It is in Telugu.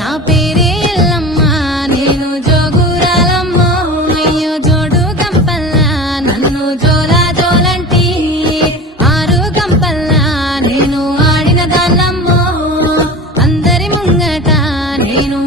నా పేరే ఎల్లమ్మ నేను జోగురాలమ్మ అయ్యో జోడు గంపల్లా నన్ను జోలా జోలంటి ఆరు గంపల్లా నేను ఆడిన దాన్నమ్మో అందరి ముంగట నేను